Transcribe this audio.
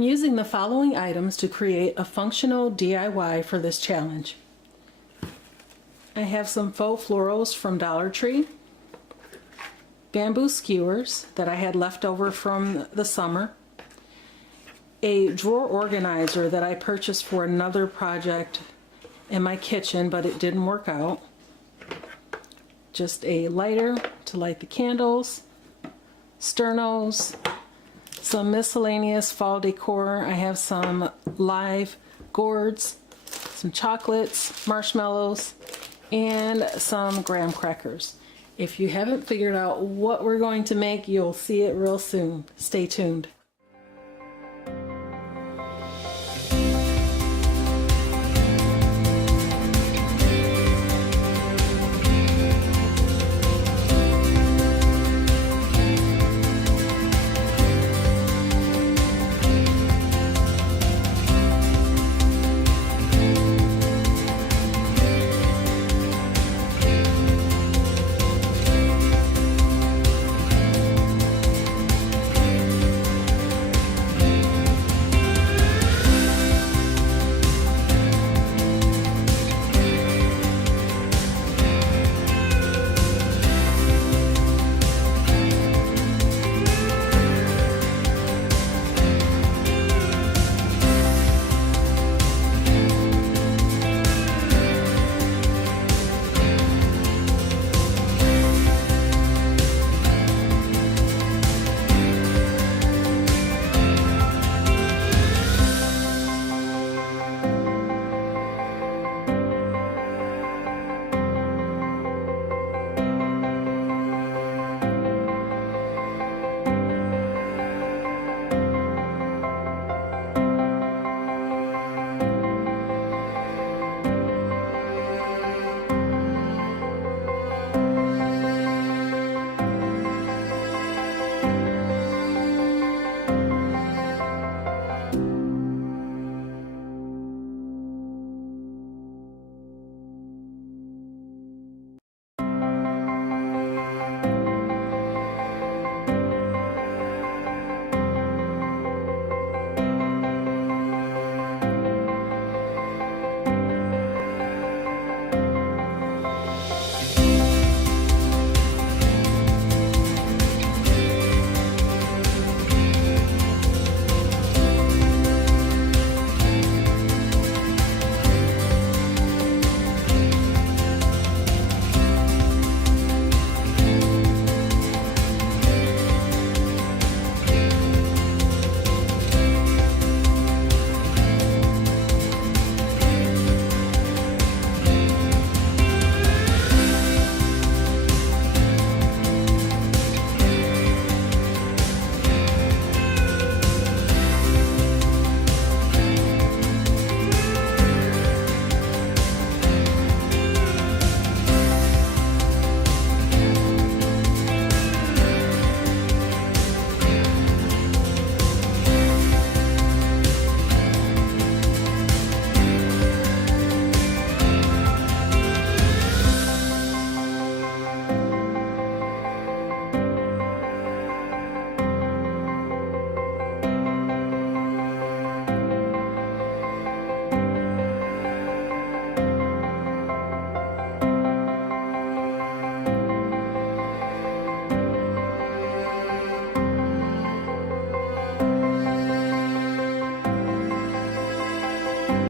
I'm using the following items to create a functional DIY for this challenge. I have some faux florals from Dollar Tree, bamboo skewers that I had left over from the summer, a drawer organizer that I purchased for another project in my kitchen, but it didn't work out, just a lighter to light the candles, sternos, some miscellaneous fall decor. I have some live gourds, some chocolates, marshmallows, and some graham crackers. If you haven't figured out what we're going to make, you'll see it real soon. Stay tuned.